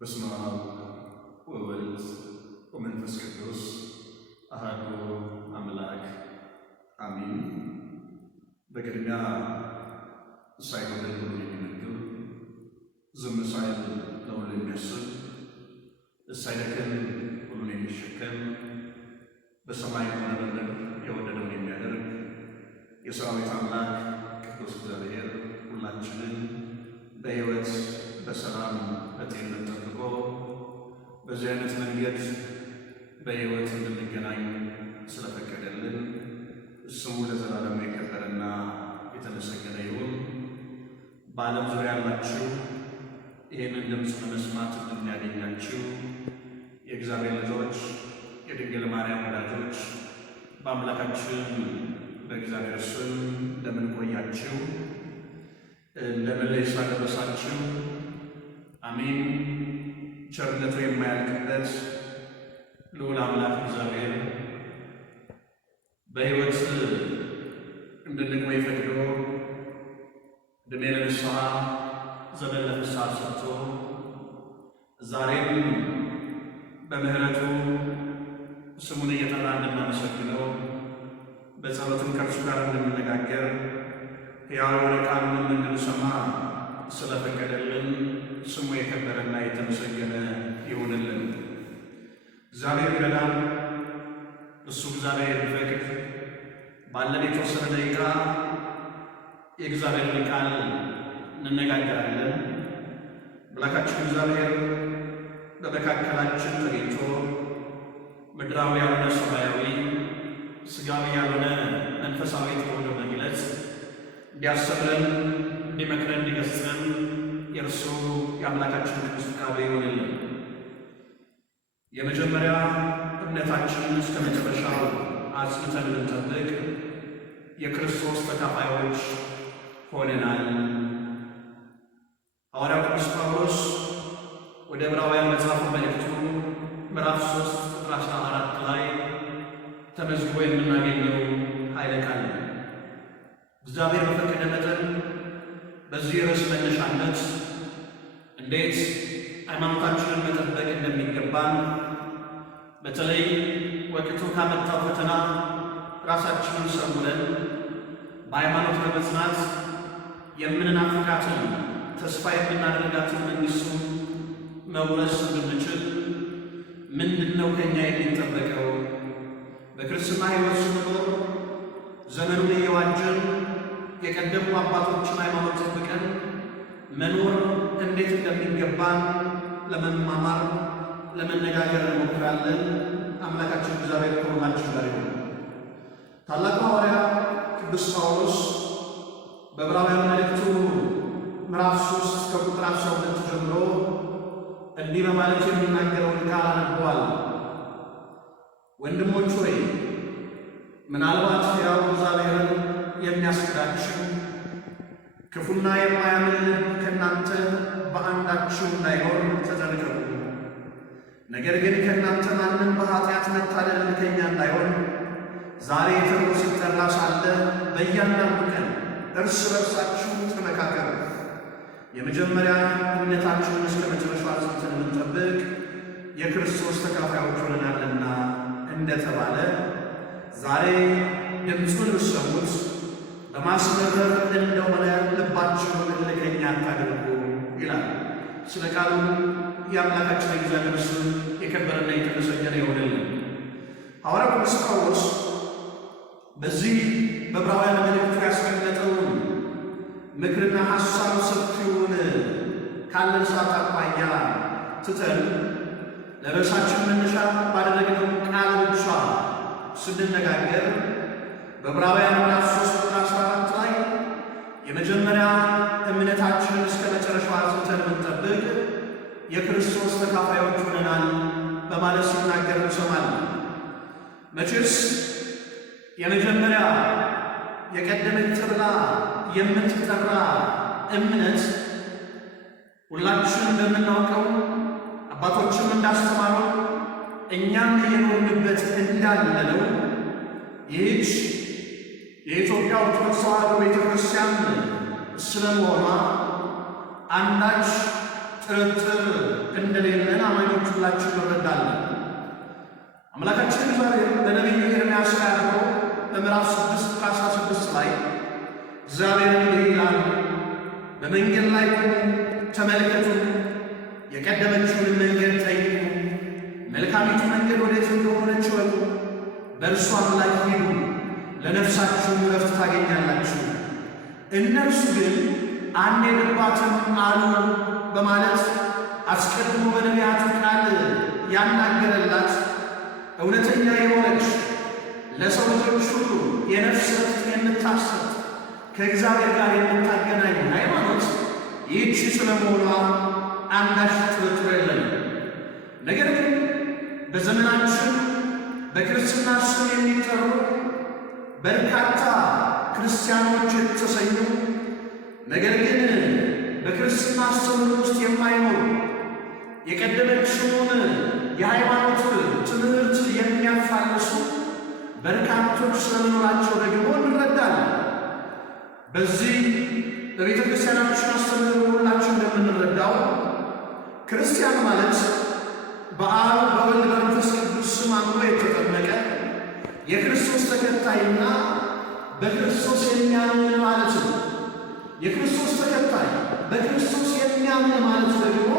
በስመ አብ ወወልድ ወመንፈስ ቅዱስ አሐዱ አምላክ አሜን። በቅድሚያ ሳይጎድል ሁሉን የሚመግብ ዝም ሳይል ለሁሉ የሚያስብ ሳይደክም ሁሉን የሚሸከም በሰማይ ሆነ በምድር የወደደውን የሚያደርግ የሰራዊት አምላክ ቅዱስ እግዚአብሔር ሁላችንን በሕይወት በሰላም በጤንነት ጠብቆ በዚህ አይነት መንገድ በሕይወት እንድንገናኝ ስለፈቀደልን ስሙ ለዘላለሙ የከበረና የተመሰገነ ይሁን። በዓለም ዙሪያ ያላችሁ ይህንን ድምፅ ለመስማት እንደሚያገኛችሁ የእግዚአብሔር ልጆች፣ የድንግል ማርያም ወዳጆች በአምላካችን በእግዚአብሔር ስም እንደምን ቆያችሁ? እንደምን ለይሳ ደረሳችሁ? አሜን። ቸርነቱ የማያልቅበት ልዑል አምላክ እግዚአብሔር በሕይወት እንድንቆይ ፈቅዶ ዕድሜ ለንስሐ ዘመን ለፍስሐ ሰጥቶ ዛሬም በምሕረቱ ስሙን እየጠራ እንድናመሰግነው በጸሎትም ከእርሱ ጋር እንድንነጋገር ሕያው ቃሉንም እንድንሰማ ስለፈቀደልን ስሙ የከበረና የተመሰገነ ይሁንልን። እግዚአብሔር ይረዳን። እሱ እግዚአብሔር ቢፈቅድ ባለን የተወሰነ ደቂቃ የእግዚአብሔርን ቃል እንነጋገራለን። አምላካችን እግዚአብሔር በመካከላችን ተገኝቶ ምድራዊ ያልሆነ ሰማያዊ፣ ሥጋዊ ያልሆነ መንፈሳዊ ተሆነ በሚለት እንዲያስተምረን፣ እንዲመክረን፣ እንዲገስጸን የእርሱ የአምላካችን ቅዱስ ፈቃዱ ይሆንልን። የመጀመሪያ እምነታችንን እስከ መጨረሻው አጽንተን ብንጠብቅ የክርስቶስ ተካፋዮች ሆነናል። ሐዋርያው ቅዱስ ጳውሎስ ወደ ዕብራውያን መጽሐፍ መልእክቱ ምዕራፍ 3 ቁጥር 14 ላይ ተመዝግቦ የምናገኘው ኃይለ ቃል ነው። እግዚአብሔር በፈቀደ መጠን በዚህ ርዕስ መነሻነት እንዴት ሃይማኖታችንን መጠበቅ እንደሚገባን በተለይ ወቅቱ ካመጣው ፈተና ራሳችንን ሰውረን በሃይማኖት በመጽናት የምንናፍቃትን ተስፋ የምናደርጋትን መንግሥቱን መውረስ እንድንችል ምንድን ነው ከእኛ የሚጠበቀው? በክርስትና ሕይወት ስንኖር ዘመኑን እየዋጀን የቀደሙ አባቶችን ሃይማኖት ጠብቀን መኖር እንዴት እንደሚገባን ለመማማር ለመነጋገር እንሞክራለን። አምላካችን እግዚአብሔር ከሁላችን ጋር ይሁን። ታላቁ ሐዋርያ ቅዱስ ጳውሎስ በዕብራውያን መልእክቱ ምዕራፍ 3 ከቁጥር 12 ጀምሮ እንዲህ በማለት የሚናገረውን ቃል አነበዋል። ወንድሞች ሆይ ምናልባት ሕያው እግዚአብሔርን የሚያስክዳችሁ ክፉና የማያምን ልብ ከእናንተ በአንዳችሁ እንዳይኖር ተጠንቀቁ። ነገር ግን ከእናንተ ማንም በኃጢአት መታለል እልከኛ እንዳይሆን ዛሬ ተብሎ ሲጠራ ሳለ በእያንዳንዱ ቀን እርስ በርሳችሁ ተመካከሩ። የመጀመሪያ እምነታችንን እስከ መጨረሻው አጽንተን የምንጠብቅ የክርስቶስ ተካፋዮች ሆነናልና እንደተባለ ዛሬ ድምፁን ብትሰሙት በማስመረር እንደሆነ ልባችሁን እልከኛ አታድርጉ ይላል። ስለ ቃሉ የአምላካችን የእግዚአብሔር ስም የከበረና የተመሰገነ ይሆንልን። ሐዋርያው ቅዱስ ጳውሎስ በዚህ በዕብራውያን መልእክቱ ያስቀመጠውን ምክርና ሐሳብ ሰፊውን ካለን ሰዓት አኳያ ትተን ለርዕሳችን መነሻ ባደረግነው ቃል ብቻ ስንነጋገር በዕብራውያን ምዕራፍ 3 ቁጥር 14 ላይ የመጀመሪያ እምነታችንን እስከ መጨረሻው አጽንተን ብንጠብቅ የክርስቶስ ተካፋዮች ሆነናል በማለት ሲናገር እንሰማለን። መቼስ የመጀመሪያ የቀደመች ተብላ የምትጠራ እምነት ሁላችን እንደምናውቀው አባቶችም እንዳስተማሩ እኛም እየኖርንበት እንዳለነው ይህች የኢትዮጵያ ኦርቶዶክስ ተዋሕዶ ቤተ ክርስቲያን ስለመሆኗ አንዳች ጥርጥር እንደሌለን አማኞች ሁላችን እንረዳለን። አምላካችን እግዚአብሔር በነቢዩ ኤርምያስ ላይ ያለው በምዕራፍ 6 16 ላይ እግዚአብሔር እንዲህ ይላል፣ በመንገድ ላይ ቁሙ፣ ተመልከቱ፣ የቀደመችውን መንገድ ጠይቁ፣ መልካሚቱ መንገድ ወዴት እንደሆነች እወቁ፣ በእርሷም ላይ ሂዱ፣ ለነፍሳችሁም ዕረፍት ታገኛላችሁ። እነርሱ ግን አንሄድባትም አሉ በማለት አስቀድሞ በነቢያት ቃል ያናገረላት እውነተኛ የሆነች ለሰው ልጆች ሁሉ የነፍስ ዕረፍትን የምታሰጥ ከእግዚአብሔር ጋር የምታገናኝ ሃይማኖት ይህቺ ስለመሆኗ አንዳች ጥርጥር የለንም። ነገር ግን በዘመናችን በክርስትና ስም የሚጠሩ በርካታ ክርስቲያኖች የተሰኙ ነገር ግን በክርስትና አስተምህሮ ውስጥ የማይኖሩ የቀደመችውን የሃይማኖት ትምህርት የሚያፋልሱ በርካቶች ስለመኖራቸው ደግሞ እንረዳለን። በዚህ በቤተ ክርስቲያናችን አስተምህሮ ሁላችን እንደምንረዳው ክርስቲያን ማለት በአብ በወልድ በመንፈስ ቅዱስ ስም አምኖ የተጠመቀ የክርስቶስ ተከታይና በክርስቶስ የሚያምን ማለት ነው። የክርስቶስ ተከታይ በክርስቶስ የሚያምን ማለት ደግሞ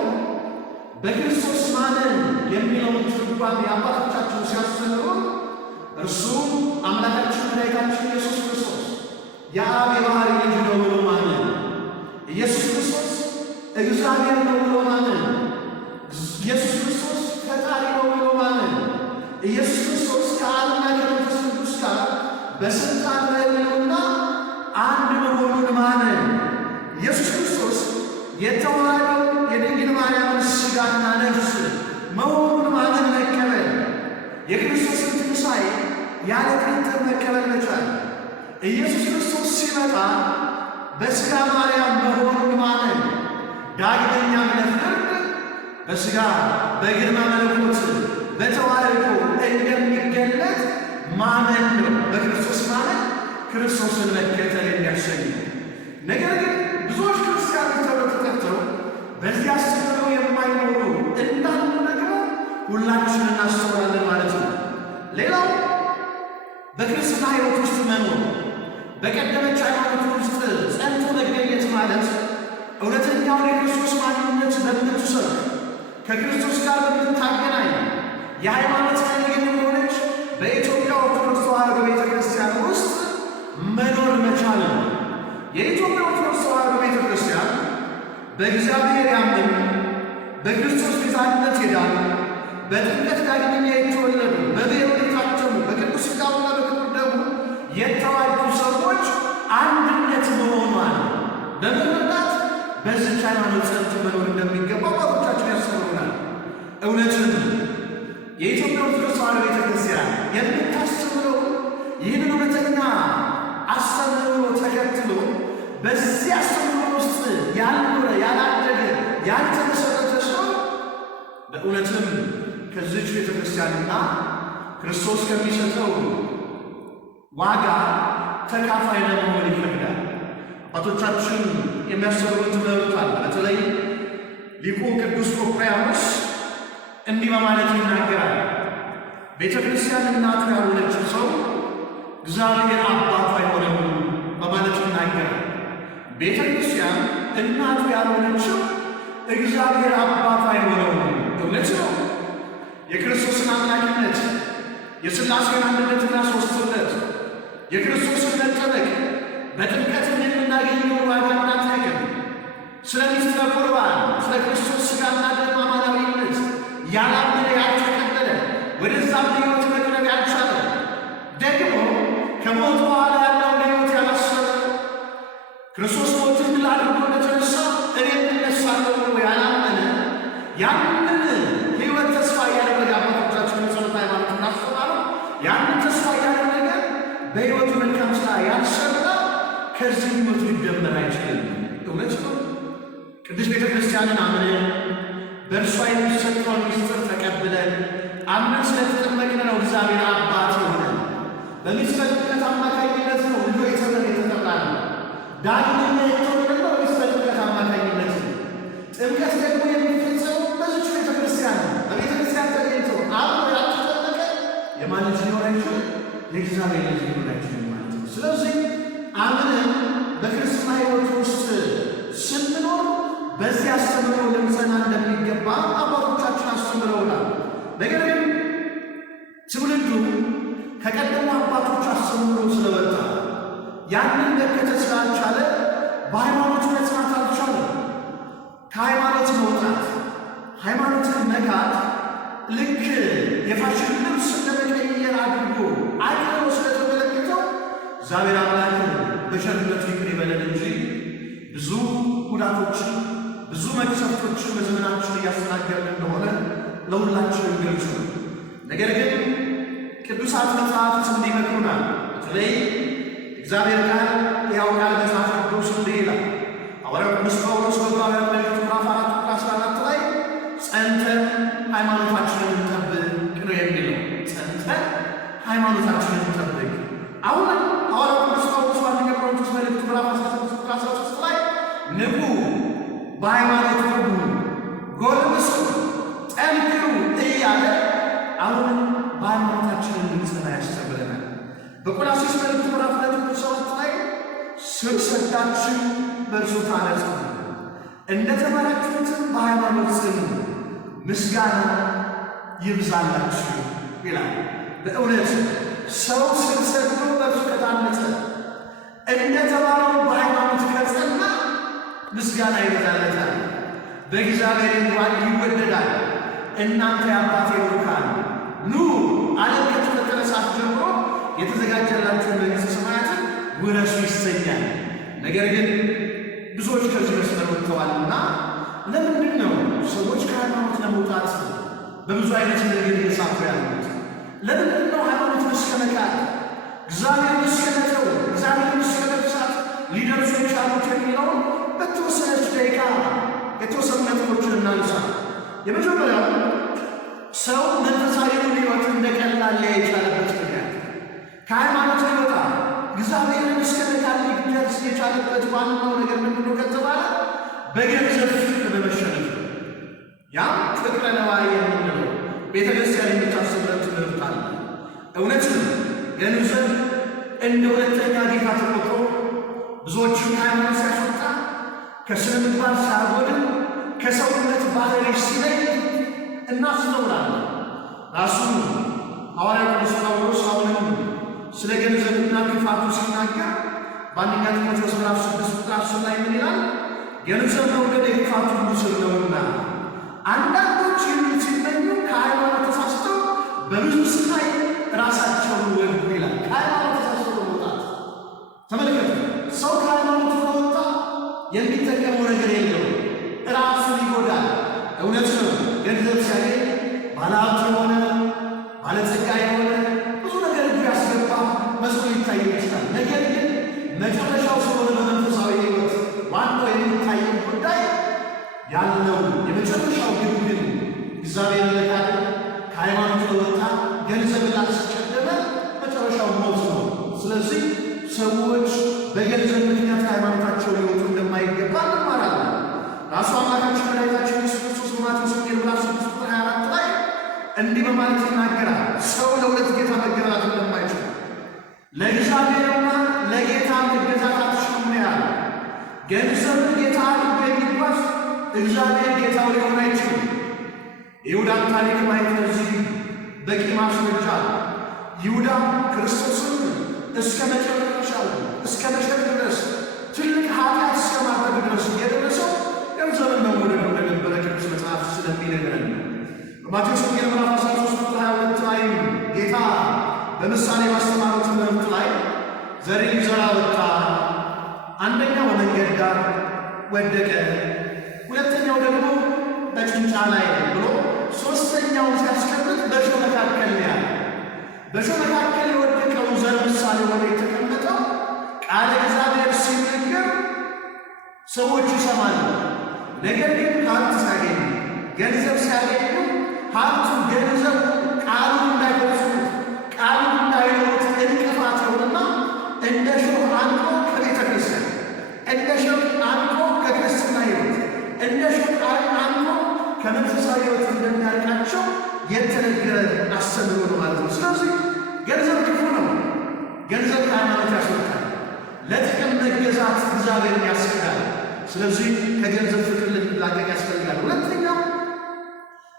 በክርስቶስ ማመን የሚለውን ትርጓሜ አባቶቻችን ሲያስተምሩ እርሱ አምላካችን መድኃኒታችን ኢየሱስ ክርስቶስ የአብ የባሕሪ ልጅ ነው ብሎ ማመን፣ ኢየሱስ ክርስቶስ እግዚአብሔር ነው ብሎ ማመን፣ ኢየሱስ ክርስቶስ ፈጣሪ ነው ብሎ ማመን፣ ኢየሱስ ክርስቶስ ከአብና ከመንፈስ ቅዱስ ጋር በስልጣን ላይ ነውና አንድ መሆኑን ማመን፣ ኢየሱስ ክርስቶስ የተዋሃደው የድንግል ማርያምን ሥጋና ነፍስ መሆኑን ማመን መቀበል፣ የክርስቶስን ትንሣኤ ያለ ጥርጥር መቀበል መቻል፣ ኢየሱስ ክርስቶስ ሲመጣ በሥጋ ማርያም መሆኑን ማመን፣ ዳግመኛም ለፍርድ በሥጋ በግርማ መለኮት በተዋሕዶ እንደሚገለጥ ማመን ነው። በክርስቶስ ማመን ክርስቶስን መከተል የሚያሰኝ። ነገር ግን ብዙዎች ክርስቲያኖች ተብለው ተጠርተው በዚህ አስተምህሮ የማይኖሩ እንዳሉ ደግሞ ሁላችን እናስተውላለን ማለት ነው። ሌላው በክርስትና ሕይወት ውስጥ መኖር፣ በቀደመች ሃይማኖት ውስጥ ጸንቶ መገኘት ማለት እውነተኛውን የክርስቶስ ማንነት በምትሰብክ ከክርስቶስ ጋር በምታገናኝ የሃይማኖት መሪር የሆነች በኢትዮጵያ ኦርቶዶክስ ተዋሕዶ ቤተ ክርስቲያን ውስጥ መኖር መቻል ነው። የኢትዮጵያ ኦርቶዶክስ ተዋሕዶ ቤተ ክርስቲያን በእግዚአብሔር ያመኑ፣ በክርስቶስ ቤዛነት የዳኑ፣ በጥምቀት ዳግመኛ የተወለዱ፣ በብሔሩ የታተሙ፣ በቅዱስ ሥጋውና በክቡር ደሙ የተዋጁ ሰዎች አንድነት መሆኗን በመረዳት በዚህች ሃይማኖት ጸንቶ መኖር እንደሚገባ አባቶቻችን ያስተምሩናል። እውነትም የኢትዮጵያ ኦርቶዶክስ ተዋሕዶ ቤተ ክርስቲያን የምታስተምረው ይህንን እውነተኛ አስተምህሮ ተከትሎ በዚህ አስተምህሮ ውስጥ ያልኖረ ያላደገ ያልተመሰረተ ሰው በእውነትም ከዚች ቤተ ክርስቲያንና ክርስቶስ ከሚሰጠው ዋጋ ተካፋይ ለመሆን ይከብዳል። አባቶቻችን የሚያስተምሩት ትምህርት አለ። በተለይ ሊቁ ቅዱስ ቆጵርያኖስ እንዲህ በማለት ይናገራል። ቤተ ክርስቲያን እናቱ ያልሆነችው ሰው እግዚአብሔር አባቱ አይሆንም በማለት ይናገራል። ቤተ ክርስቲያን እናቱ ያልሆነችው እግዚአብሔር አባቱ አይሆንም። እውነት ነው። የክርስቶስን አምላክነት፣ የሥላሴን አንድነትና ሦስትነት፣ የክርስቶስን መጠመቅ፣ በጥምቀት የምናገኘው ዋጋና ጥቅም፣ ስለ ምስጢረ ቁርባን፣ ስለ ክርስቶስ ሥጋና ደም አማናዊነት ያላመነ ያልተቀበለ ወደዛም ሕይወት መቅረብ ያልቻለ ደግሞ ከሞት በኋላ ያለውን ሕይወት ያላሰበ ክርስቶስ ሞትን ድል አድርጎ እንደተነሳ እኔም እነሳለሁ ብሎ ያላመነ ያንን ሕይወት ተስፋ እያደረገ አባቶቻችን የጸሎት ሃይማኖት እናስተማሩ ያንን ተስፋ እያደረገ በሕይወቱ መልካም ሥራ ያልሰራ ከዚህ ሕይወቱ ሊደመር አይችልም። እውነት ነው። ቅዱስ ቤተ ክርስቲያንን አምነን በእርሷ የሚሰጠውን ምስጢር ተቀብለን አምነን ስለተጠመቅን ነው እግዚአብሔር አባት የሆነን። በምስጢረ ጥምቀት አማካኝነት ነው ልጆች ተብለን የተጠራነው። ዳግመኛ የተወለድነው በምስጢረ ጥምቀት አማካኝነት ነው። ጥምቀት ደግሞ የሚፈጸመው በዚች ቤተ ክርስቲያን ነው። በቤተ ክርስቲያን ተገኝቶ አብሮ ያልተጠመቀ የማን ልጅ ሊሆን አይችልም? የእግዚአብሔር ልጅ ሊሆን አይችልም ማለት ነው። ስለዚህ አምነን በክርስትና ሕይወት ውስጥ ስንኖር በዚህ አስተምሮ ልንጸና እንደሚገባ አባቶቻችን አስተምረውናል። ነገር ግን ትውልዱ ከቀደሙ አባቶች አስተምሮ ስለወጣ ያንን መከተል ስላልቻለ በሃይማኖት መጽናት አልቻለም። ከሃይማኖት መውጣት፣ ሃይማኖትን መካድ ልክ የፋሽን ልብስ እንደመቀየር አድርጎ አቅርቦ ስለተመለከተው እግዚአብሔር አምላክ በቸርነቱ ይቅር ይበለን እንጂ ብዙ ጉዳቶችን ብዙ መቅሰፍቶችን በዘመናችን እያስተናገርን እንደሆነ ለሁላችንም ግልጽ ነው። ነገር ግን ቅዱሳት መጽሐፍት እንዲመክሩናል። በተለይ እግዚአብሔር ቃል ያው ቃል መጽሐፍ ቅዱስ እንዲህ ይላል። ሐዋርያው ቅዱስ ጳውሎስ በዕብራውያን መልእክቱ ምዕራፍ 4 ቁጥር 14 ላይ ጸንተን ሃይማኖታችንን እንጠብቅ ነው የሚለው። ጸንተን ሃይማኖታችንን እንጠብቅ። አሁን ሐዋርያው ቅዱስ ጳውሎስ በአንደኛ ቆሮንቶስ መልእክቱ ምዕራፍ 16 ቁጥር 13 ላይ ንቁ፣ በሃይማኖት ሁሉ ጎልብሱ፣ ጠንክሩ እያለ አሁን በሃይማኖታችን እንድንጸና ያስተምረናል። በቆላስይስ መልእክቱ ምዕራፍ 2 ቁጥር 7 ላይ ስር ሰዳችሁ በእርሱ ታነጹ፣ እንደተማራችሁትም በሃይማኖት ጽኑ፣ ምስጋና ይብዛላችሁ ይላል። በእውነት ሰው ስር ሰዶ በእርሱ ከታነጸ እንደተማረው በሃይማኖት ከጸና ምስጋና ይበዛለታል፣ በእግዚአብሔር እንኳን ይወደዳል። እናንተ የአባቴ ቡሩካን ኑ፣ ዓለም ከተፈጠረ ሰዓት ጀምሮ የተዘጋጀላችሁን መንግሥተ ሰማያትን ውረሱ ይሰኛል። ነገር ግን ብዙዎች ከዚህ መስመር ወጥተዋልና ለምንድን ነው ሰዎች ከሃይማኖት ለመውጣት በብዙ አይነት ነገር እየሳቱ ያሉት? ለምንድን ነው ሃይማኖትን እስከ መካድ፣ እግዚአብሔርን እስከ መተው፣ እግዚአብሔርን እስከ መርሳት ሊደርሱ የቻሉት የሚለውን በተወሰነች ደቂቃ የተወሰኑ ነጥቦችን እናንሳ። የመጀመሪያው ሰው መንፈሳዊውን ሕይወት እንደቀላል ሊያይ የቻለበት ምክንያት ከሃይማኖት ሊወጣ እግዚአብሔርን እስከ መካድ ሊደርስ የቻለበት ዋናው ነገር ምንድን ነው ከተባለ በገንዘብ ፍቅር በመሸነፍ ነው። ያም ፍቅረ ነዋይ የምንለው ቤተ ክርስቲያን የምታስተምረን ትምህርት አለ። እውነት ነው፣ ገንዘብ እንደ ሁለተኛ ጌታ ተቆጥሮ ብዙዎችን ከሃይማኖት ሲያስወጣ፣ ከስነ ምግባር ሲያጎድል፣ ከሰውነት ባህሪ ሲለይ እናስተውላለን። ራሱ ሐዋርያው ቅዱስ ጳውሎስ አሁንም ስለ ገንዘብና ክፋቱ ሲናገር በአንደኛ ጢሞቴዎስ ምዕራፍ 6 ቁጥር 10 ላይ ምን ይላል? ገንዘብ መውደድ የክፋት ሁሉ ስር ነውና አንዳንዶች ይህን ሲመኙ ከሃይማኖት ተሳስተው በብዙ ስቃይ ራሳቸውን ወጉ ይላል። ከሃይማኖት ተሳስተው መውጣት ተመልከቱ። ሰው ከሃይማኖት ከወጣ የሚጠቀመው ነገር የለውም፣ ራሱን ይጎዳል። እውነት ነው፣ ገንዘብ ሲያገኝ ባለሀብት የሆነ ባለጸጋ የሆነ ብዙ ነገር እጁ ያስገባ መስሎ ይታይ ይችላል። ነገር ግን መጨረሻው ስለሆነ በመንፈሳዊ ሕይወት ዋናው የሚታየው ጉዳይ ያለው የመጨረሻው ግን እግዚአብሔር ለካደ ከሃይማኖት ለወጣ ገንዘብ ላስቀደመ መጨረሻው ሞት ነው። ስለዚህ ሰዎች በገንዘብ ምክንያት ሃይማኖታቸው ሊወጡ እንደማይገባ እንማራለን። ራሱ አምላካችን መድኃኒታችን ኢየሱስ ክርስቶስ በማቴዎስ ወንጌል ምዕራፍ 6 ቁጥር 24 ላይ እንዲህ በማለት ይናገራል። ሰው ለሁለት ጌታ መገዛት እንደማይችል ለእግዚአብሔርና ለጌታ መገዛት አትችሉም ያለ። ገንዘብን ጌታ አድርጎ የሚጓዝ እግዚአብሔር ጌታው ሊሆን አይችልም። ይሁዳን ታሪክ ማየት ለዚህ በቂ ማስረጃ። ይሁዳ ክርስቶስን እስከ መጨረሻው እስከ መሸጥ ድረስ ትልቅ ኃጢአት እስከ ማድረግ ድረስ የደረሰው ገንዘብን መውደድ እንደነበረ ቅዱስ መጽሐፍ ስለሚነግረን ነው። በማቴዎስ ወንጌል ምዕራፍ 13 ቁጥር 22 ላይ ጌታ በምሳሌ ባስተማረው ትምህርት ላይ ዘሪ ሊዘራ ወጣ፣ አንደኛው በመንገድ ዳር ወደቀ፣ ሁለተኛው ደግሞ በጭንጫ ላይ ብሎ ሶስተኛው ሲያስቀምጥ በእሾህ መካከል ያለ። በእሾህ መካከል የወደቀው ዘር ምሳሌ ሆኖ የተቀመጠው ቃለ እግዚአብሔር ሲነገር ሰዎች ይሰማሉ። ነገር ግን ሀብት ሲያገኙ፣ ገንዘብ ሲያገኙ ሀብቱ ገንዘብ ቃሉን እንዳይፈጽሙት ቃሉን እንዳይኖሩት እንቅፋት ይሆንና እንደ ሾህ አንቆ ከቤተ ክርስቲያን እንደ ሾህ አንቆ ከክርስትና ሕይወት እንደ ሾህ ከመንፈሳዊ ሕይወት እንደሚያርቃቸው የተነገረ አስተምሮ ነው ማለት ነው። ስለዚህ ገንዘብ ክፉ ነው። ገንዘብ ከሃይማኖት ያስወጣል። ለጥቅም መገዛት እግዚአብሔርን ያስክዳል። ስለዚህ ከገንዘብ ፍቅር ልንላቀቅ ያስፈልጋል። ሁለተኛው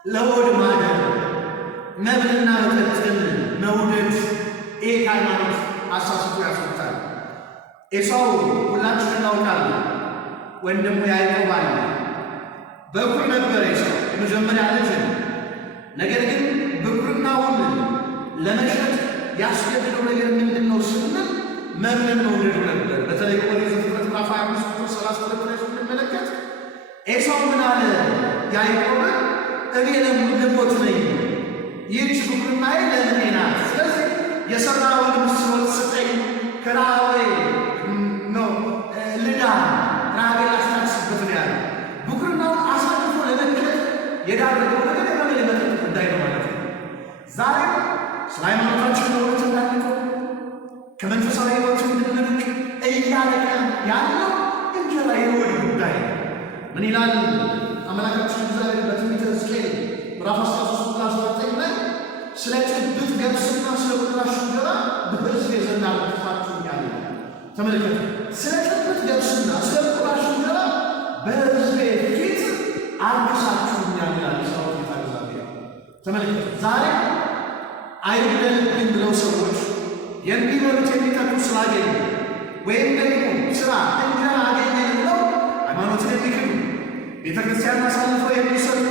ለሆድ ማደር፣ መብልና መጠጥን መውደድ፣ ይሄ ከሃይማኖት አሳስቶ ያስወጣል። ኤሳው ሁላችን እናውቃለን። ወንድሙ ያዕቆብ አለ። በኩር ነበር ኤሳው፣ የመጀመሪያ ልጅ። ነገር ግን ብኩርናውን ለመሸጥ ያስገድደው ነገር ምንድን ነው ስንል መብልን መውደዱ ነበር። በተለይ ኦሪት ዘፍጥረት ምዕራፍ 25 ቁጥር 32 ላይ ስንመለከት ኤሳው ምን አለ ያዕቆብን? እኔ ልሞት ነኝ፣ ይህች ብኩርናዬ ለእኔ ናት። ስለዚህ የሠራውን ምስሎት ስጠኝ፣ ከረሃቤ ነው ልዳን፣ ረሃቤን ላስታግስበት ነው ያለ። ብኩርናውን አሳልፎ ለመሸጥ የዳረገው ነገር የመብል የመጠጥ ጉዳይ ነው ማለት ነው። ዛሬ ስለ ሃይማኖታችን ለእውነት እንዳንቆም ከመንፈሳዊ ሕይወት እንድንርቅ እያደረገን ያለው እንጀራ የሆድ ጉዳይ ነው። ምን ይላል አምላካችን እግዚአብሔር በትንቢተ ሕዝቅኤል ምዕራፍ 13 ቁጥር 19 ላይ ስለ ጭብጥ ገብስና ስለ ቁራሽ እንጀራ በሕዝቤ ዘንድ አልክፋችሁኛል። ተመልከቱ፣ ስለ ጭብጥ ገብስና ስለ ቁራሽ እንጀራ በሕዝቤ ፊት አልክሳችሁኛል ይላል ሰራዊት ጌታ እግዚአብሔር። ተመልከቱ፣ ዛሬ አይደለብኝ ብለው ሰዎች የሚበሉት የሚጠጡት ስላገኙ ወይም ደግሞ ስራ እንጀራ አገኘን ብለው ሃይማኖትን የሚክዱ ቤተ ክርስቲያን አሳልፈው የሚሰጡ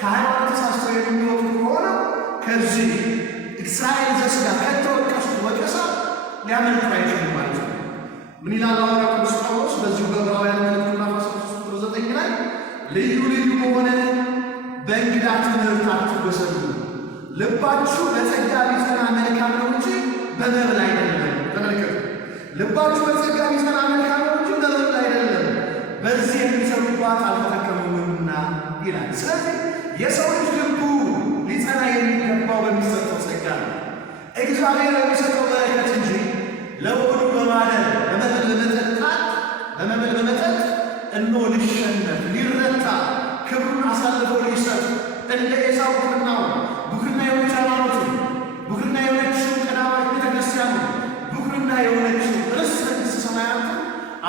ከሃይማኖት ተሳስተው የሚወጡ ከሆነ ከዚህ እስራኤል ዘሥጋ ከተወቀሱት ወቀሳ ሊያመልጡ አይችሉም ማለት ነው። ምን ይላል ሐዋርያው ቅዱስ ጳውሎስ በዚሁ በዕብራውያን መልእክቱ ምዕራፍ 13 ቁጥር 9 ላይ ልዩ ልዩ በሆነ በእንግዳ ትምህርት አትወሰዱ፣ ልባችሁ በጸጋ ቢጸና መልካም ነው እንጂ በመብል አይደለም። ተመልከቱ፣ ልባችሁ በጸጋ ቢጸና መልካም ነው እንጂ በመብል አይደለም፣ በዚህ የሚሰሩባት አልተጠቀሙምና ይላል። ስለዚህ የሰው ልጅ ልቡ ሊጸና የሚገባው በሚሰጠው ጸጋ ነው። እግዚአብሔር የሚሰጠው በረከት እንጂ ለሆዱ በማደር በመብል በመጠጥ እኖ ሊሸነፍ ሊረታ ክብሩን አሳልፈው ሊሰጥ እንደ ኤሳው ብኩርና የሆነች ሃይማኖቱ፣ ብኩርና የሆነችው ቀዳማዊት ቤተ ክርስቲያኑ፣ ብኩርና የሆነችው ርስተ መንግሥተ ሰማያት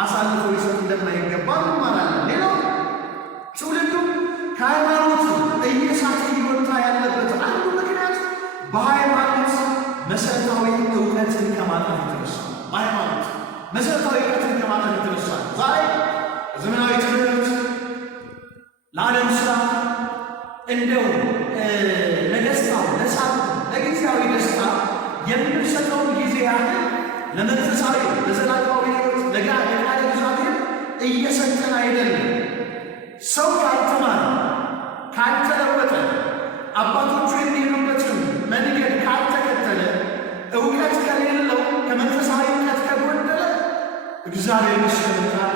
አሳልፈው ሊሰጥ እንደማይገባ እንማራለን። ሌላው ትውልዱ ከሃይማኖቱ እየሳተ እየወጣ ያለበት አንዱ ምክንያት በሃይማኖት መሰረታዊ እውቀትን ከማጣት የተነሳ ነው። በሃይማኖት መሰረታዊ እውቀትን ከማጣት የተነሳ ነው። ዛሬ ዘመናዊ ትምህርት ለዓለም ስራ እንደው ለደስታው ለሳቱ ለጊዜያዊ ደስታ የምንሰጠውን ጊዜ ያህል ለመንፈሳዊ ለዘላለማዊ ሕይወት ለቃለ እግዚአብሔር እየሰጠን አይደለም። ሰው ካልተማረ ካልተለወጠ አባቶቹ የሚሄዱበትን መንገድ ካልተከተለ እውቀት ከሌለው ከመንፈሳዊ እውቀት ከጎደለ እግዚአብሔር እስከመጣት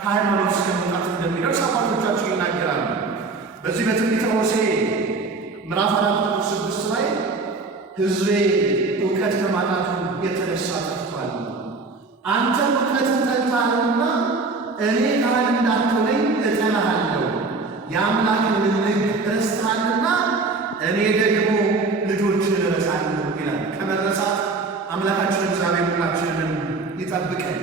ከሃይማኖት እስከመውጣት እንደሚደርስ አባቶቻችን ይናገራሉ። በዚህ በትንቢተ ሆሴዕ ምዕራፍ 4 ቁጥር 6 ላይ ሕዝቤ እውቀት ከማጣቱ የተነሳ ጠፍቷል፣ አንተም እውቀትን ጠልተሃልና እኔ ካህን እንዳትሆነኝ እጠላሃለሁ፣ የአምላክን ሕግ ረስተሃልና እኔ ደግሞ ልጆችን እረሳለሁ ይላል። ከመረሳት አምላካችን እግዚአብሔር ሁላችንንም ይጠብቀን።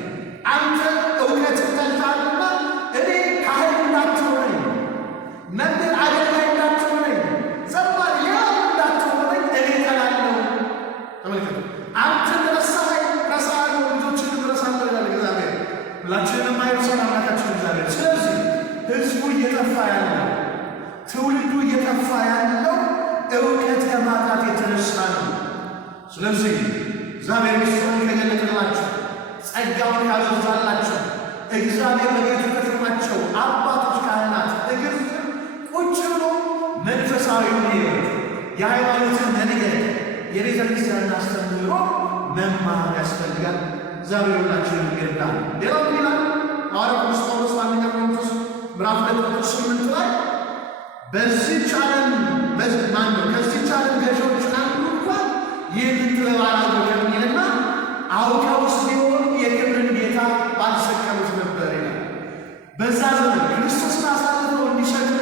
አንተ እውቀትን ጠልተሃልና እኔ ካህን እንዳትሆነኝ፣ መምህር አገልጋይ እንዳትሆነኝ፣ ዘማሪ እንዳትሆነኝ እኔ እጠላለሁ። ተመልከቱ፣ አንተን ረሳኸኝ፣ ረሳለሁ፣ ልጆችን እረሳለሁ ይላል እግዚአብሔር። ሁላችንንም አይረሳን አምላካችን እግዚአብሔር። ስለዚህ ሕዝቡ እየጠፋ ያለው ትውልዱ እየጠፋ ያለው እውቀት ከማጣት የተነሳ ነው። ስለዚህ እግዚአብሔር ምስጢሩን ከገለጠላቸው ጸጋውን ያበዛላቸው እግዚአብሔር በቤቱ ከሾማቸው አባቶች ካህናት እግር ቁጭ ብሎ መንፈሳዊውን ሕይወት የሃይማኖትን መንገድ የቤተ ክርስቲያንን አስተምህሮ መማር ያስፈልጋል። እግዚአብሔር ሁላችንን ይርዳል። ሌላው ምን ይላል ሐዋርያው ቅዱስ ጳውሎስ በአንደኛ ቆሮንቶስ ምዕራፍ 2 ቁጥር 8 ላይ በዚህች ዓለም ከዚህች ዓለም ገዢዎች አንዱ እንኳን ይህንን ጥበብ አላወቀም ይልና አውቀውስ ቢሆን የክብርን ጌታ ባልሰቀሉት ነበር ይላል። በዛ ዘመን ክርስቶስን አሳልፈው እንዲሰቅሉ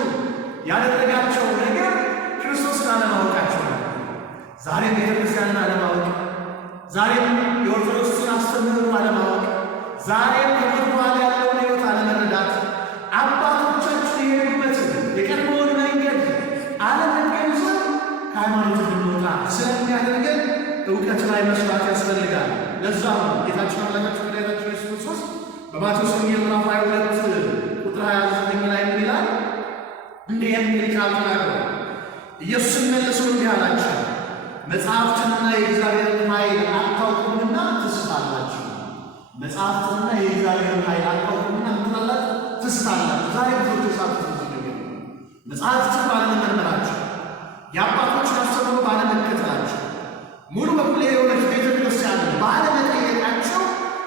ያደረጋቸው ነገር ክርስቶስን አለማወቃቸው ነው። ዛሬም ቤተክርስቲያንን አለማወቅ፣ ዛሬም የኦርቶዶክስን አስተምህሮ አለማወቅ፣ ዛሬም ከሞት በኋላ ያለውን ሕይወት አለመረዳት፣ አባቶቻችን የሄዱበትን የቀድሞውን መንገድ አለመገንዘብ ከሃይማኖት እንድንወጣ ስለሚያደርገን እውቀት ላይ መስራት ያስፈልጋል። ለዛ ነው ጌታችን አምላካችን መድኃኒታችን ኢየሱስ ክርስቶስ በማቴዎስ ወንጌል ምዕራፍ 22 ቁጥር 29 ላይ ምን ይላል? እንዲህ የሚል ቃል ተናግሯል። ኢየሱስም መልሶ እንዲህ አላቸው፣ መጽሐፍትንና የእግዚአብሔርን ኃይል አታውቁምና ትስታላችሁ። መጽሐፍትንና የእግዚአብሔርን ኃይል አታውቁምና ምትላላችሁ፣ ትስታላችሁ። ዛሬ ብዙዎች የሳቱት ነገር መጽሐፍትን ባለመመርመራቸው፣ የአባቶችን አስተምህሮ ባለመከተላቸው፣ ሙሉ በሙሉ የሆነች ቤተ ክርስቲያንን ባለመጠየቃቸው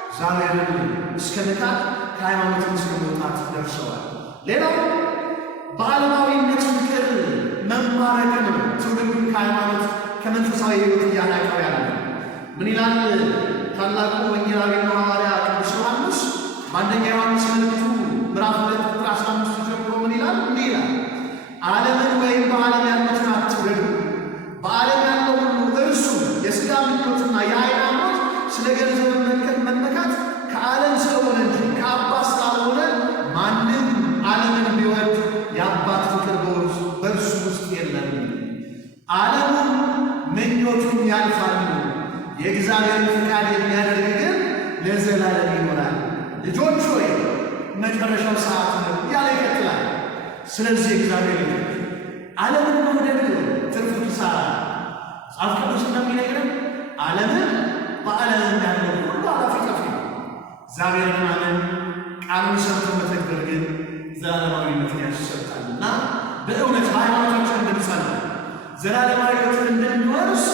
እግዚአብሔርን እስከ ንቃት ከሃይማኖትን እስከ መውጣት ደርሰዋል። ሌላው በዓለማዊነት ፍቅር መማረክን ትውልዱን ከሃይማኖት ከመንፈሳዊ ሕይወት እያናቀው ያለ ምን ይላል? ታላቁ ወንጌላዊና ሐዋርያ ቅዱስ ዮሐንስ በአንደኛ ዮሐንስ መልእክቱ ምዕራፍ 2 ቁጥር 15 ጀምሮ ምን ይላል? እንዲህ ይላል፣ ዓለምን ወይም በዓለም ያሉትን አትውደዱ። በዓለም ያለው ሁሉ እርሱ የሥጋ ምኞትና የሃይማኖት ስለ ገንዘብ መመካት ከዓለም ስለሆነ እንጂ ከአባ ስላልሆነ ማንም ዓለምን ቢወድ የአባት ፍቅር በእርሱ ውስጥ የለም። ዓለሙም ምኞቱን ያልፋሉ፣ የእግዚአብሔርን ፍቃድ የሚያደርግ ግን ለዘላለም ይኖራል። ልጆች ሆይ መጨረሻው ሰዓት ነው ያለ ይቀጥላል። ስለዚህ እግዚአብሔር ዓለምን መውደድ ትርፉ ኪሳራ። መጽሐፍ ቅዱስ እንደሚነግረን ዓለምን በዓለም ያለው ሁሉ አላፊ ጠፊ ነው። እግዚአብሔርን ማመን ቃሉን ሰምቶ መተግበር ግን ዘላለማዊነትን ያሰጣልና በእውነት በሃይማኖታችን እንድንጸና ዘላለማዊ ሕይወትን እንድንወርስ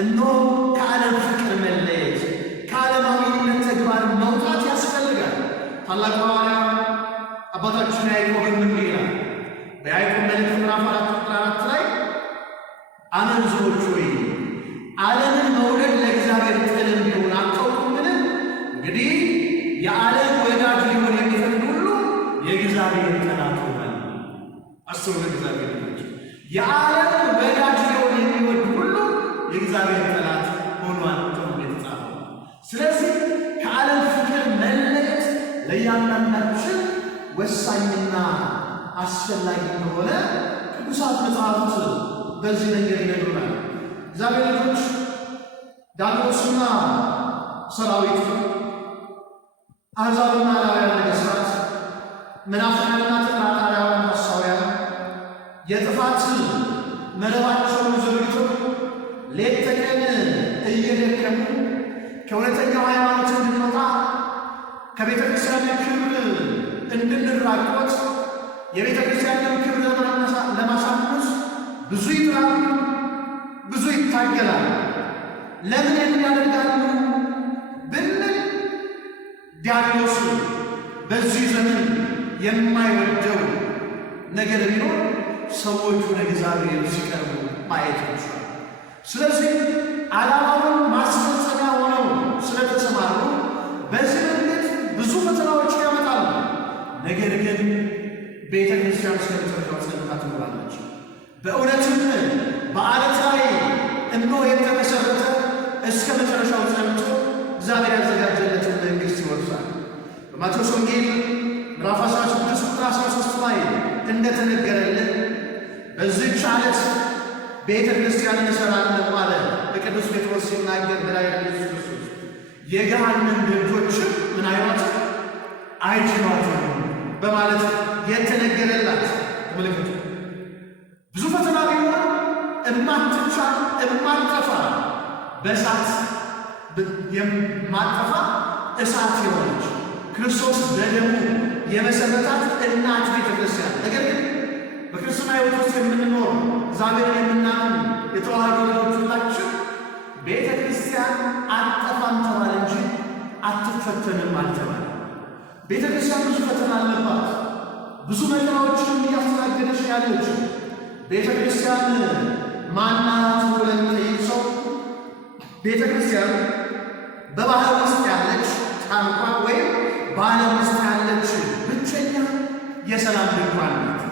እነሆ ከዓለም ፍቅር መለየት ከዓለማዊነት ተግባር መውጣት ያስፈልጋል። ታላቁ ሐዋርያ አባታችን ያዕቆብ እንዲህ ይላል በያዕቆብ መልእክት ምዕራፍ 4 ቁጥር 4 ላይ አመንዝሮች ሆይ ዓለምን መውደድ ለእግዚአብሔር ጥል እንዲሆን አታውቁምን? እንግዲህ የዓለም ወዳጅ ሊሆን የሚፈልግ ሁሉ የእግዚአብሔር ጠላት ሆኗል። አስቡ፣ ለእግዚአብሔር ልጆች የዓለም ወዳጅ ሊሆን የሚወድ ሁሉ የእግዚአብሔር ጠላት ሆኗል ተብሎ የተጻፈው። ስለዚህ ከዓለም ፍቅር መለየት ለእያንዳንዳችን ወሳኝና አስፈላጊ እንደሆነ ቅዱሳት መጽሐፍት በዚህ ነገር ይነግሩናል። እግዚአብሔር ልጆች ዳርዮስና ሰራዊቱ፣ አሕዛብና አላውያን ነገሥታት፣ መናፍቃንና ተከራካሪያን ሐሳውያን የጥፋት መረባቸውን ዘርግተው ሌት ተቀን እየደከሙ ከእውነተኛው ሃይማኖት እንድንወጣ ከቤተ ክርስቲያን ክብር እንድንራቆት የቤተ ክርስቲያንን ክብር ለማሳነስ ብዙ ይጥራሉ፣ ብዙ ይታገላል። ለምን የሚያደርጋሉ ብንል ዲያብሎስ በዚህ ዘመን የማይወደው ነገር ቢኖር ሰዎች ወደ እግዚአብሔር ሲቀርቡ ማየት ይችላል። ስለዚህ ዓላማውን ማስፈጸሚያ ሆነው ስለተሰማሩ በዚህ መንገድ ብዙ ፈተናዎች ያመጣሉ። ነገር ግን ቤተ ክርስቲያን እስከመጨረሻው ጸንታ ትኖራለች። በእውነትም በዓለት ላይ እነሆ የተመሠረተ እስከ መጨረሻው ጸንቶ እግዚአብሔር ያዘጋጀለትን መንግሥት ይወርሳል። በማቴዎስ ወንጌል ምዕራፍ 16 ቁጥር 13 ላይ እንደተነገረልን በዚህች ዓለት ቤተ ክርስቲያንን እሠራለሁ አለ በቅዱስ ጴጥሮስ ሲናገር መድኃኒታችን ኢየሱስ ክርስቶስ። የገሃነም ደጆችም ምን አይሏትም አይችሏትም በማለት የተነገረላት ተመልከቱ። ብዙ ፈተና ቢሆን እማትቻል እማትጠፋ በእሳት የማትጠፋ እሳት የሆነች ክርስቶስ በደሙ የመሰረታት እናት ቤተ ክርስቲያን። ነገር ግን በክርስትና ሕይወት ውስጥ የምንኖር እግዚአብሔርን የምናምን የተዋህዶ ልጆች ሁላችን ቤተ ክርስቲያን አትጠፋም ተባለ እንጂ አትፈተንም አልተባለ። ቤተ ክርስቲያን ብዙ ፈተና አለባት። ብዙ መከራዎችን እያስተናገደች ያለች ቤተ ክርስቲያን ማናት ብለን ጠይቅ ሰው ቤተ ክርስቲያን በባህር ውስጥ ያለች ታንኳ ወይም በዓለም ውስጥ ያለች ብቸኛ የሰላም ድንኳን ናት።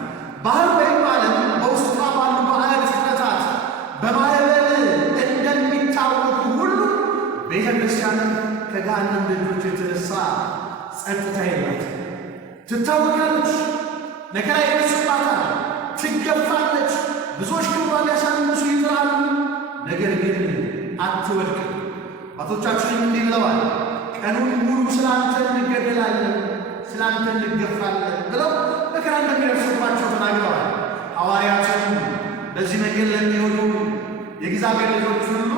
ባህር ወይም ዓለም በውስጧ ባሉ ባዕድ ፍጥረታት በማዕበል እንደሚታወቁ ሁሉ ቤተ ክርስቲያን ከገሃነም ደጆች የተነሳ ጸጥታ የላትም። ትታወቃለች፣ መከራ ይደርስባታል፣ ትገፋለች። ብዙዎች ክብሯን ሊያሳንሱ ይጥራሉ፣ ነገር ግን አትወድቅም። አባቶቻችንም እንዲህ ብለዋል፣ ቀኑን ሙሉ ስላንተ እንገደላለን፣ ስላንተ እንገፋለን ብለው መከራ እንደሚደርስባቸው ተናግረዋል። ሐዋርያትም በዚህ መንገድ ለሚሆኑ የእግዚአብሔር ልጆች ሁሉ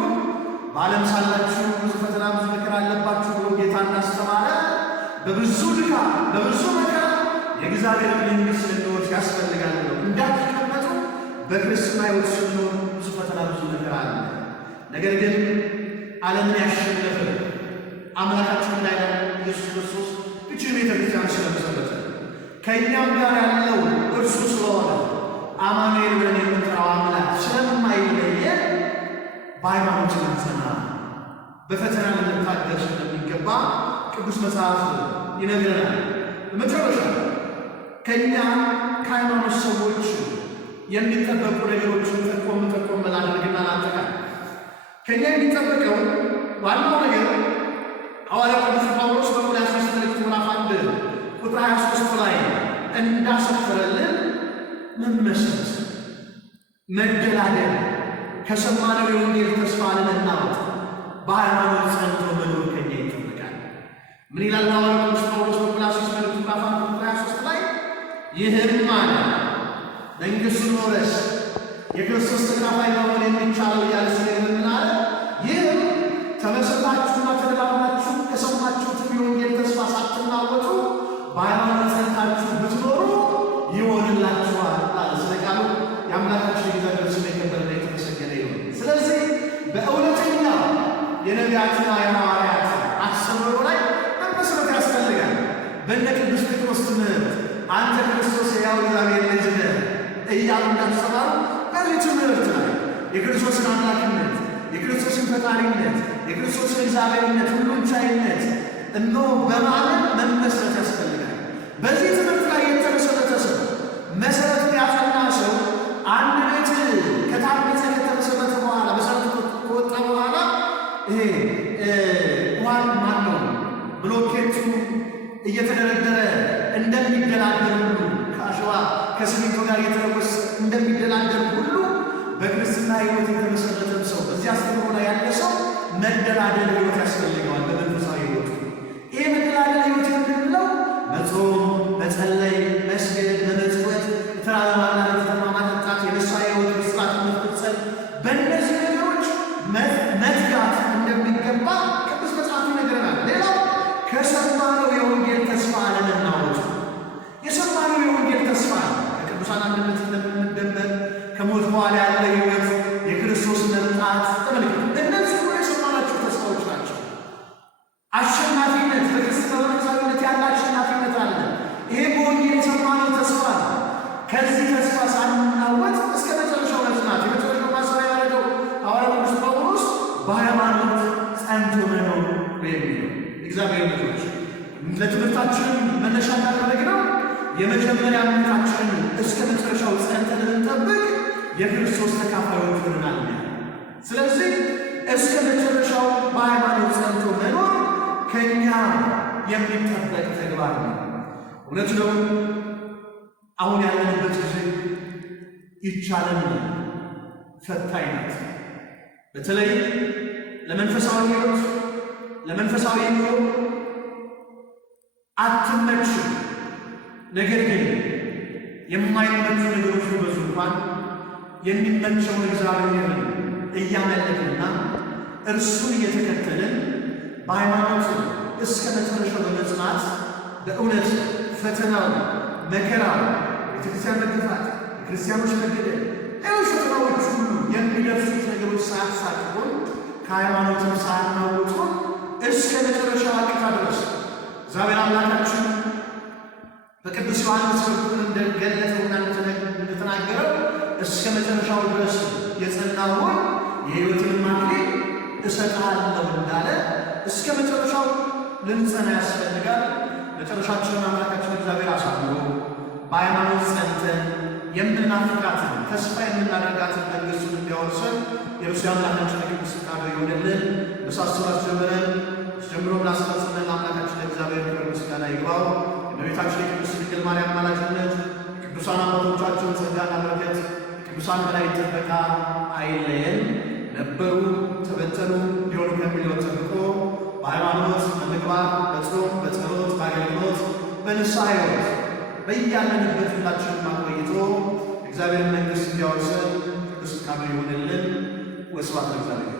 በዓለም ሳላችሁ ብዙ ፈተና ብዙ መከራ አለባችሁ ብሎ ጌታ እንዳስተማረ በብዙ ድካም በብዙ መከራ የእግዚአብሔር መንግሥት ልንወርስ ያስፈልጋል ብለው እንዳትቀመጡ በክርስትና ሕይወት ስንኖር ብዙ ፈተና ብዙ መከራ አለ። ነገር ግን ዓለምን ያሸነፈ አምላካችን ላይ ኢየሱስ ክርስቶስ እቺን ቤተ ክርስቲያን ስለመሰረተ ከእኛም ጋር ያለው እርሱ ስለሆነ አማኑኤል ብለን የምንጠራው አምላክ ስለማይለየን በሃይማኖት ልንጸና በፈተና ልንታገስ እንደሚገባ ቅዱስ መጽሐፍ ይነግረናል። በመጨረሻ ከእኛ ከሃይማኖት ሰዎች የሚጠበቁ ነገሮችን ጠቆም ላድርግና ላጠቃል። ከእኛ የሚጠበቀው ዋናው ነገር ሐዋርያው ቅዱስ ጳውሎስ በቆላስይስ መልእክቱ ምዕራፍ 1 ቁጥር 23 ላይ እንዳሰፈረልን መመስረት፣ መደላደል፣ ከሰማነው የወንጌል ተስፋ ለመናወጥ በሃይማኖት ጸንቶ መኖር ከእኛ ይጠበቃል። ምን ይላል ሐዋርያው ቅዱስ ጳውሎስ በቆላስይስ መልእክቱ ምዕራፍ 1 ቁጥር 23 ላይ? ይህም ማለት መንግሥቱን መውረስ የክርስቶስ ተካፋይ መሆን የሚቻለው እያለ ሲነግረን አለ። ይህም ተመሰጣችሁና ተደላድላችሁ ከሰማችሁት የወንጌል ተስፋ ሳትናወጡ በሃይማኖት ጸንታችሁ ብትኖሩ ይሆንላችኋል አለ። ስለ ቃሉ የአምላካችን የእግዚአብሔር ስም የከበረና የተመሰገነ ይሁን። ስለዚህ በእውነተኛ የነቢያትና የሐዋርያት አስተምህሮ ላይ መመስረት ያስፈልጋል። በእነ ቅዱስ ጴጥሮስ ትምህርት አንተ ክርስቶስ ሕያው እግዚአብሔር ልጅ ነህ እያሉ እንዳስተማሩ በዚህ ትምህርት ላይ የክርስቶስን አምላክነት፣ የክርስቶስን ፈጣሪነት፣ የክርስቶስን እግዚአብሔርነት፣ ሁሉን ቻይነት እነሆ በማመን መመስረት ያስፈልጋል። በዚህ ትምህርት ላይ የተመሰረተ ሰው መሰረቱን ያጸና ሰው አንድ ቤት ከታነጸ ከተመሰረተ በኋላ መሰረቱ ከወጣ በኋላ ይሄ ውሃን ማነው ብሎኬቱ እየተደረደረ እንደሚደላደር ሁሉ ከአሸዋ ከሲሚንቶ ጋር እየተለወሰ እንደሚደላደር ሁሉ በክርስትና ሕይወት የተመሰረተም ሰው በዚህ አስተምህሮ ላይ ያለ ሰው መደላደል ሕይወት ያስፈልገዋል። በመንፈሳዊ ሕይወት ይህ መደላደል ሕይወት የምንለው መጾም፣ መጸለይ፣ መስገድ፣ መመጽወት፣ የተራበ ማብላት፣ የተጠማ ማጠጣት፣ የንስሐ ሕይወት ብስራት መፈጸም፣ በእነዚህ ነገሮች መትጋት እንደሚገባ ቅዱስ መጽሐፍ ይነግረናል። ሌላው ከሰማነው የወንጌል ተስፋ አለመናወጥ። የሰማነው የወንጌል ተስፋ ከቅዱሳን አንድነት እንደምንደመር ከሞት በኋላ ያለ ሕይወት የክርስቶስ መምጣት ተመልከቱ። እነዚህ ሁሉ የሰማናቸው ተስፋዎች ናቸው። አሸናፊነት በክርስትና መንፈሳዊነት ያለ አሸናፊነት አለ። ይሄ በወንጌል የሰማነው ተስፋ ነው። ከዚህ ተስፋ ሳንናወጥ እስከ መጨረሻው መጽናት የመጨረሻው ማሰሪያ ያደረገው ሐዋርያው ቅዱስ ጳውሎስ በሃይማኖት ጸንቶ መኖር የሚለው እግዚአብሔር ልጆች ለትምህርታችን መነሻ እንዳደረግነው የመጀመሪያ እምነታችንን እስከ መጨረሻው ጸንተን እንጠብቅ የክርስቶስ ተካፋዮች ሆነናል። ስለዚህ እስከ መጨረሻው በሃይማኖት ጸንቶ መኖር ከእኛ የሚጠበቅ ተግባር ነው። እውነት ነው። አሁን ያለንበት ጊዜ ይቻለን ፈታኝ ናት። በተለይ ለመንፈሳዊ ሕይወት ለመንፈሳዊ ኑሮ አትመችም። ነገር ግን የማይመቹ ነገሮች ቢበዙ እንኳን የሚመቸውን እግዚአብሔርን እያመለክንና እርሱን እየተከተልን በሃይማኖት እስከ መጨረሻው በመጽናት በእውነት ፈተናው፣ መከራው፣ ቤተክርስቲያን መገፋት፣ የክርስቲያኖች መገደል፣ ሌሎች ፈተናዎች ሁሉ የሚደርሱት ነገሮች ሳያሳቅቁን ከሃይማኖትም ሳያናውጡን እስከ መጨረሻው አቅታ ድረስ እግዚአብሔር አምላካችን በቅዱስ ዮሐንስ በኩል እንደገለጠውና እንደተናገረው እስከ መጨረሻው ድረስ የጸናውን የሕይወትን አክሊል እሰጥሃለሁ እንዳለ እስከ መጨረሻው ልንጸና ያስፈልጋል። መጨረሻችንን አምላካችን እግዚአብሔር አሳምሮ በሃይማኖት ጸንተን የምናፍቃትን ተስፋ የምናደርጋትን መንግሥቱን እንዲያወርሰን የእርሱ አምላካችን ቅዱስ ፈቃዱ ይሁንልን። በሳስራት ጀምረን ጀምሮ ላስፈጽመን አምላካችን ለእግዚአብሔር ክብር ምስጋና ይግባው። የእመቤታችን የቅድስት ድንግል ማርያም አማላጅነት ቅዱሳን አባቶቻችን ጸጋና በረከት ቅዱሳን በላይ ጥበቃ አይለየን። ነበሩ ተበተኑ ሊሆኑ ከሚለው ጠብቆ በሃይማኖት በምግባር በጾም በጸሎት በአገልግሎት በንስሐ ሕይወት በያለንበት ሁላችንም አቆይቶ እግዚአብሔር መንግሥት እንዲያወርሰን ቅዱስ ፈቃዱ ይሁንልን። ወስብሐት ለእግዚአብሔር።